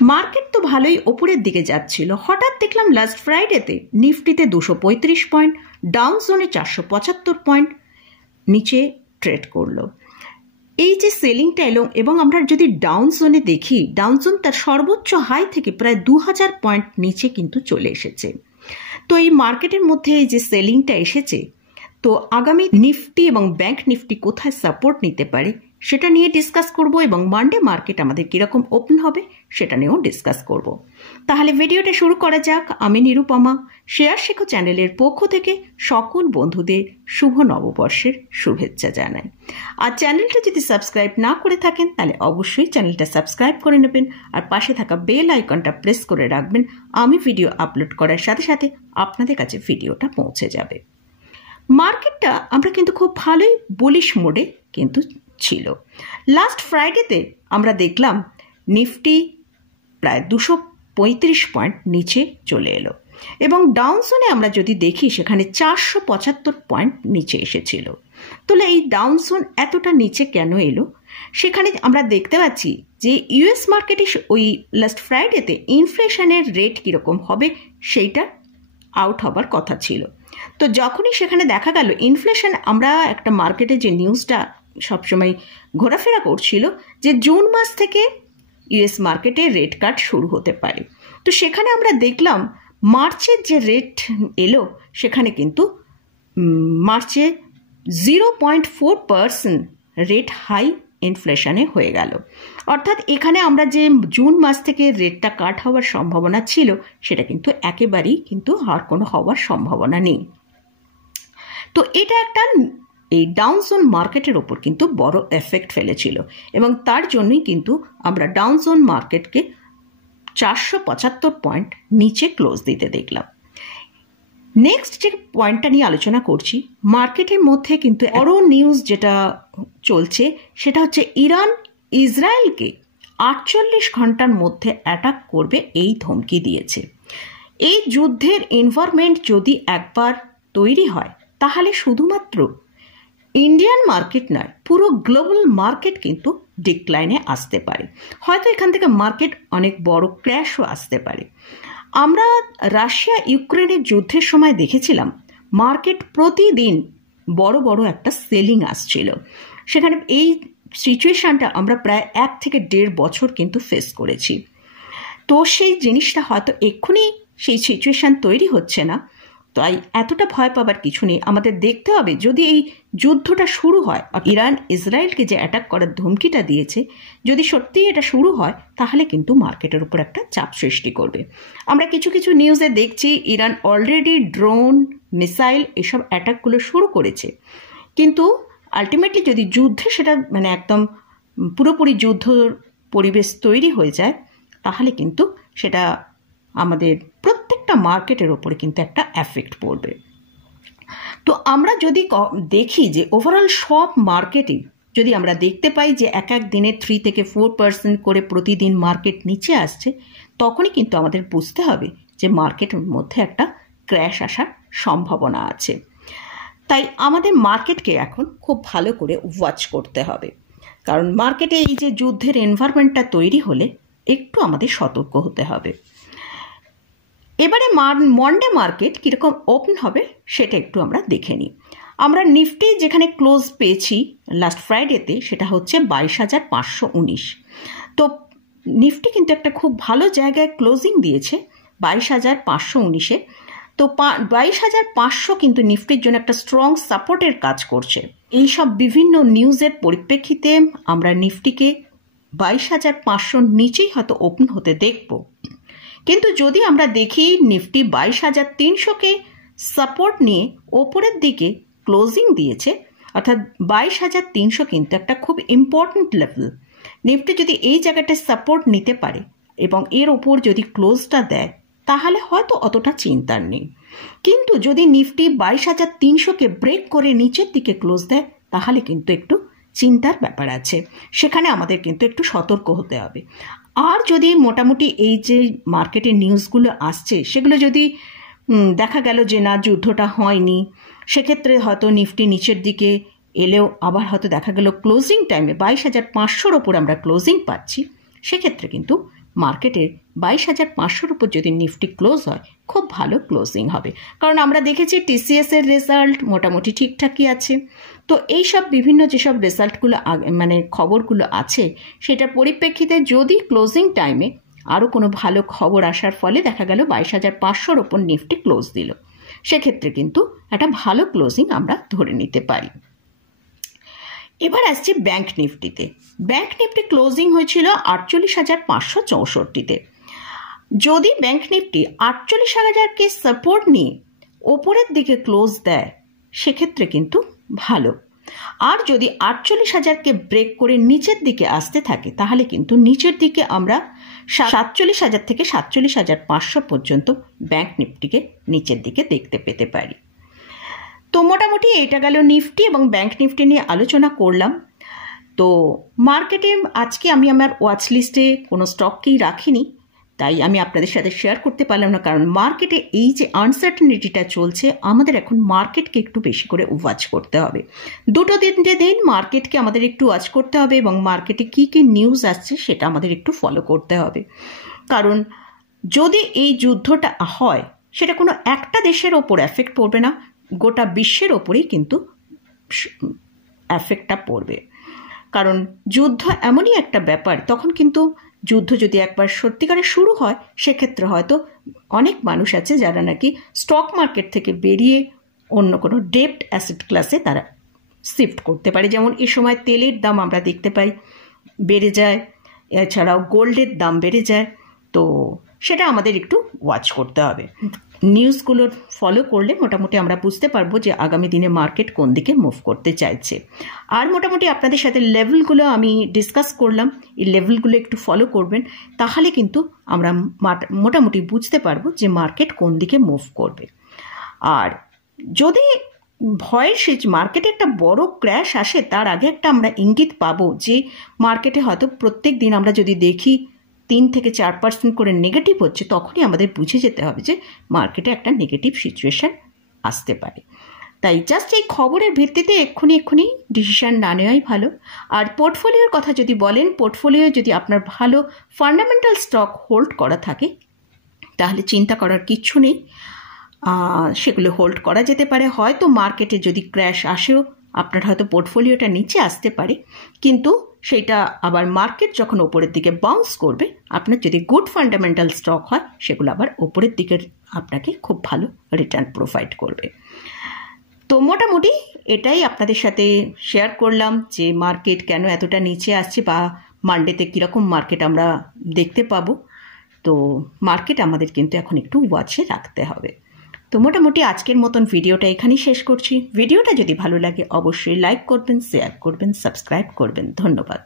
Market তো ভালোই ওপরের দিকে যাচ্ছিল, হঠাৎ দেখলাম লাস্ট ফ্রাইডেতে নিফটিতে 235 পয়েন্ট, ডাউন জোনে 475 পয়েন্ট নিচে ট্রেড করলো। এই যে সেলিংটা এলো, এবং আমরা যদি ডাউন জোনে দেখি, ডাউন জোন তার সর্বোচ্চ হাই থেকে প্রায় 2000 পয়েন্ট নিচে কিন্তু চলে এসেছে। তো এই মার্কেটের মধ্যে এই যে সেলিংটা এসেছে, তো আগামী নিফটি এবং ব্যাংক নিফটি কোথায় সাপোর্ট নিতে পারে সেটা নিয়ে ডিসকাস করব, এবং মানডে মার্কেট আমাদের কিরকম ওপেন হবে সেটা নিয়েও ডিসকাস করব। তাহলে ভিডিওটা শুরু করা যাক। আমি নিরুপমা, শেয়ার শেখো চ্যানেলের পক্ষ থেকে সকল বন্ধুদের শুভ নববর্ষের শুভেচ্ছা জানাই। আর চ্যানেলটা যদি সাবস্ক্রাইব না করে থাকেন তাহলে অবশ্যই চ্যানেলটা সাবস্ক্রাইব করে নেবেন, আর পাশে থাকা বেল আইকনটা প্রেস করে রাখবেন। আমি ভিডিও আপলোড করার সাথে সাথে আপনাদের কাছে ভিডিওটা পৌঁছে যাবে। মার্কেটটা আমরা কিন্তু খুব ভালোই বুলিশ মোডে কিন্তু ছিল। লাস্ট ফ্রাইডেতে আমরা দেখলাম নিফটি প্রায় 235 পয়েন্ট নিচে চলে এলো, এবং ডাউন জোনে আমরা যদি দেখি সেখানে 475 পয়েন্ট নিচে এসেছিল। তাহলে এই ডাউন জোন এতটা নিচে কেন এলো? সেখানে আমরা দেখতে পাচ্ছি যে ইউএস মার্কেটে ওই লাস্ট ফ্রাইডেতে ইনফ্লেশনের রেট কীরকম হবে সেইটা আউট হবার কথা ছিল। তো যখনই সেখানে দেখা গেল ইনফ্লেশন, আমরা একটা মার্কেটে যে নিউজটা সবসময় ঘোরাফেরা করছিল যে জুন মাস থেকে ইউএস মার্কেটে রেট কাট শুরু হতে পারে। তো সেখানে আমরা দেখলাম মার্চের যে রেট এলো সেখানে কিন্তু মার্চে 0.4% রেট হাই ইনফ্লেশনে হয়ে গেল। অর্থাৎ এখানে আমরা যে জুন মাস থেকে রেটটা কাট হওয়ার সম্ভাবনা ছিল সেটা কিন্তু একেবারেই কিন্তু আর কোনো হওয়ার সম্ভাবনা নেই। তো এটা একটা এই ডাউন জোন মার্কেটের ওপর কিন্তু বড় এফেক্ট ফেলেছিল, এবং তার জন্যই কিন্তু আমরা ডাউন জোন মার্কেটকে 475 পয়েন্ট নিচে ক্লোজ দিতে দেখলাম। নেক্সট যে পয়েন্টটা নিয়ে আলোচনা করছি, মার্কেটের মধ্যে কিন্তু বড় নিউজ যেটা চলছে সেটা হচ্ছে ইরান ইসরায়েলকে 48 ঘন্টার মধ্যে অ্যাটাক করবে এই ধমকি দিয়েছে। এই যুদ্ধের এনভায়রনমেন্ট যদি একবার তৈরি হয় তাহলে শুধুমাত্র ইন্ডিয়ান মার্কেট নয়, পুরো গ্লোবাল মার্কেট কিন্তু ডিক্লাইনে আসতে পারে। হয়তো এখান থেকে মার্কেট অনেক বড় ক্র্যাশও আসতে পারে। আমরা রাশিয়া ইউক্রেনের যুদ্ধের সময় দেখেছিলাম মার্কেট প্রতিদিন বড় বড় একটা সেলিং আসছিল। সেখানে এই সিচুয়েশানটা আমরা প্রায় 1 থেকে 1.5 বছর কিন্তু ফেস করেছি। তো সেই জিনিসটা হয়তো এক্ষুনি সেই সিচুয়েশান তৈরি হচ্ছে না, তাই এতটা ভয় পাবার কিছু নেই। আমাদের দেখতে হবে যদি এই যুদ্ধটা শুরু হয়, ইরান ইসরায়েলকে যে অ্যাটাক করার ধমকিটা দিয়েছে, যদি সত্যিই এটা শুরু হয় তাহলে কিন্তু মার্কেটের উপর একটা চাপ সৃষ্টি করবে। আমরা কিছু কিছু নিউজে দেখছি ইরান অলরেডি ড্রোন, মিসাইল এসব অ্যাটাকগুলো শুরু করেছে, কিন্তু আলটিমেটলি যদি যুদ্ধে সেটা মানে একদম পুরোপুরি যুদ্ধ পরিবেশ তৈরি হয়ে যায় তাহলে কিন্তু সেটা আমাদের প্রত্যেকটা মার্কেটের ওপরে কিন্তু একটা এফেক্ট পড়বে। তো আমরা যদি দেখি যে ওভারঅল সব মার্কেটে যদি আমরা দেখতে পাই যে এক এক দিনে 3 থেকে 4% করে প্রতিদিন মার্কেট নিচে আসছে, তখনই কিন্তু আমাদের বুঝতে হবে যে মার্কেটের মধ্যে একটা ক্র্যাশ আসার সম্ভাবনা আছে। তাই আমাদের মার্কেটকে এখন খুব ভালো করে ওয়াচ করতে হবে, কারণ মার্কেটে এই যে যুদ্ধের এনভায়রনমেন্টটা তৈরি হলে একটু আমাদের সতর্ক হতে হবে। এবারে মন্ডে মার্কেট কীরকম ওপেন হবে সেটা একটু আমরা দেখে নিই। আমরা নিফটি যেখানে ক্লোজ পেয়েছি লাস্ট ফ্রাইডেতে সেটা হচ্ছে 22,519। তো নিফটি কিন্তু একটা খুব ভালো জায়গায় ক্লোজিং দিয়েছে 22,519-এ। তো 22,500 কিন্তু নিফটির জন্য একটা স্ট্রং সাপোর্টের কাজ করছে। এইসব বিভিন্ন নিউজের পরিপ্রেক্ষিতে আমরা নিফটিকে 22,500 নিচেই হয়তো ওপেন হতে দেখব, কিন্তু যদি আমরা দেখি নিফটি 22,300-কে সাপোর্ট নিয়ে ওপরের দিকে ক্লোজিং দিয়েছে, অর্থাৎ 22,300 কিন্তু একটা খুব ইম্পর্ট্যান্ট লেভেল। নিফটি যদি এই জায়গাটায় সাপোর্ট নিতে পারে এবং এর ওপর যদি ক্লোজটা দেয় তাহলে হয়তো অতটা চিন্তার নেই, কিন্তু যদি নিফটি 22,300-কে ব্রেক করে নিচের দিকে ক্লোজ দেয় তাহলে কিন্তু একটু চিন্তার ব্যাপার আছে, সেখানে আমাদের কিন্তু একটু সতর্ক হতে হবে। আর যদি মোটামুটি এই যে মার্কেটের নিউজগুলো আসছে সেগুলো যদি দেখা গেল যে না যুদ্ধটা হয়নি, সেক্ষেত্রে হয়তো নিফটি নিচের দিকে এলেও আবার হয়তো দেখা গেল ক্লোজিং টাইমে 22,500-র ওপর আমরা ক্লোজিং পাচ্ছি, সেক্ষেত্রে কিন্তু মার্কেটের 22,500 উপর যদি নিফটি ক্লোজ হয় খুব ভালো ক্লোজিং হবে, কারণ আমরা দেখেছি TCS এর রেজাল্ট মোটামুটি ঠিকঠাকই আছে। তো এই সব বিভিন্ন যেসব রেজাল্টগুলো মানে খবরগুলো আছে সেটার পরিপ্রেক্ষিতে যদি ক্লোজিং টাইমে আরও কোনো ভালো খবর আসার ফলে দেখা গেল 22,500 ওপর নিফটি ক্লোজ দিল, সেক্ষেত্রে কিন্তু একটা ভালো ক্লোজিং আমরা ধরে নিতে পারি। এবার আসছি ব্যাংক নিফটিতে। ব্যাংক নিফটি ক্লোজিং হয়েছিল 48,564-তে। যদি ব্যাংক নিফটি 48,000কে সাপোর্ট নিয়ে ওপরের দিকে ক্লোজ দেয় সেক্ষেত্রে কিন্তু ভালো, আর যদি 48,000কে ব্রেক করে নিচের দিকে আসতে থাকে তাহলে কিন্তু নিচের দিকে আমরা 47,000 থেকে 47,500 পর্যন্ত ব্যাংক নিফটিকে নিচের দিকে দেখতে পেতে পারি। তো মোটামুটি এটা গেল নিফটি এবং ব্যাংক নিফটি নিয়ে আলোচনা করলাম। তো মার্কেটে আজকে আমি আমার ওয়াচ লিস্টে কোনো স্টককেই রাখিনি, তাই আমি আপনাদের সাথে শেয়ার করতে পারলাম না, কারণ মার্কেটে এই যে আনসার্টেনিটিটা চলছে আমাদের এখন মার্কেটকে একটু বেশি করে ওয়াচ করতে হবে। দুটো তিনটে দিন মার্কেটকে আমাদের একটু ওয়াচ করতে হবে এবং মার্কেটে কী কী নিউজ আসছে সেটা আমাদের একটু ফলো করতে হবে, কারণ যদি এই যুদ্ধটা হয় সেটা কোনো একটা দেশের ওপর এফেক্ট পড়বে না, গোটা বিশ্বের ওপরেই কিন্তু এফেক্টটা পড়বে। কারণ যুদ্ধ এমনই একটা ব্যাপার, তখন কিন্তু যুদ্ধ যদি একবার সত্যিকারে শুরু হয় সেক্ষেত্রে হয়তো অনেক মানুষ আছে যারা নাকি স্টক মার্কেট থেকে বেরিয়ে অন্য কোনো ডেপ্ট অ্যাসেট ক্লাসে তারা শিফট করতে পারে। যেমন এই সময় তেলের দাম আমরা দেখতে পাই বেড়ে যায়, এছাড়াও গোল্ডের দাম বেড়ে যায়, তো সেটা আমাদের একটু ওয়াচ করতে হবে। নিউজগুলো ফলো করলে মোটামুটি আমরা বুঝতে পারবো যে আগামী দিনে মার্কেট কোন দিকে মুভ করতে চাইছে। আর মোটামুটি আপনাদের সাথে লেভেলগুলো আমি ডিসকাস করলাম, এই লেভেলগুলো একটু ফলো করবেন, তাহলে কিন্তু আমরা মোটামুটি বুঝতে পারবো যে মার্কেট কোন দিকে মুভ করবে। আর যদি ভয়ের মার্কেটে একটা বড় ক্র্যাশ আসে তার আগে একটা আমরা ইঙ্গিত পাবো যে মার্কেটে হয়তো প্রত্যেক দিন আমরা যদি দেখি 3 থেকে 4% করে নেগেটিভ হচ্ছে, তখনই আমাদের বুঝে যেতে হবে যে মার্কেটে একটা নেগেটিভ সিচুয়েশান আসতে পারে। তাই জাস্ট এই খবরের ভিত্তিতে এক্ষুনি ডিসিশান না নেওয়াই ভালো। আর পোর্টফোলিওর কথা যদি বলেন, পোর্টফোলিও যদি আপনার ভালো ফান্ডামেন্টাল স্টক হোল্ড করা থাকে তাহলে চিন্তা করার কিচ্ছু নেই, সেগুলো হোল্ড করা যেতে পারে। হয়তো মার্কেটে যদি ক্র্যাশ আসেও আপনার হয়তো পোর্টফোলিওটা নিচে আসতে পারে, কিন্তু সেটা আবার মার্কেট যখন ওপরের দিকে বাউন্স করবে আপনার যদি গুড ফান্ডামেন্টাল স্টক হয় সেগুলো আবার ওপরের দিকে আপনাকে খুব ভালো রিটার্ন প্রোভাইড করবে। তো মোটামুটি এটাই আপনাদের সাথে শেয়ার করলাম যে মার্কেট কেন এতটা নিচে আসছে বা মানডেতে কীরকম মার্কেট আমরা দেখতে পাবো। তো মার্কেট আমাদের কিন্তু এখন একটু ওয়াচে রাখতে হবে। তো মোটামুটি আজকের মতন ভিডিওটা এখানেই শেষ করছি। ভিডিওটা যদি ভালো লাগে অবশ্যই লাইক করবেন, শেয়ার করবেন, সাবস্ক্রাইব করবেন। ধন্যবাদ।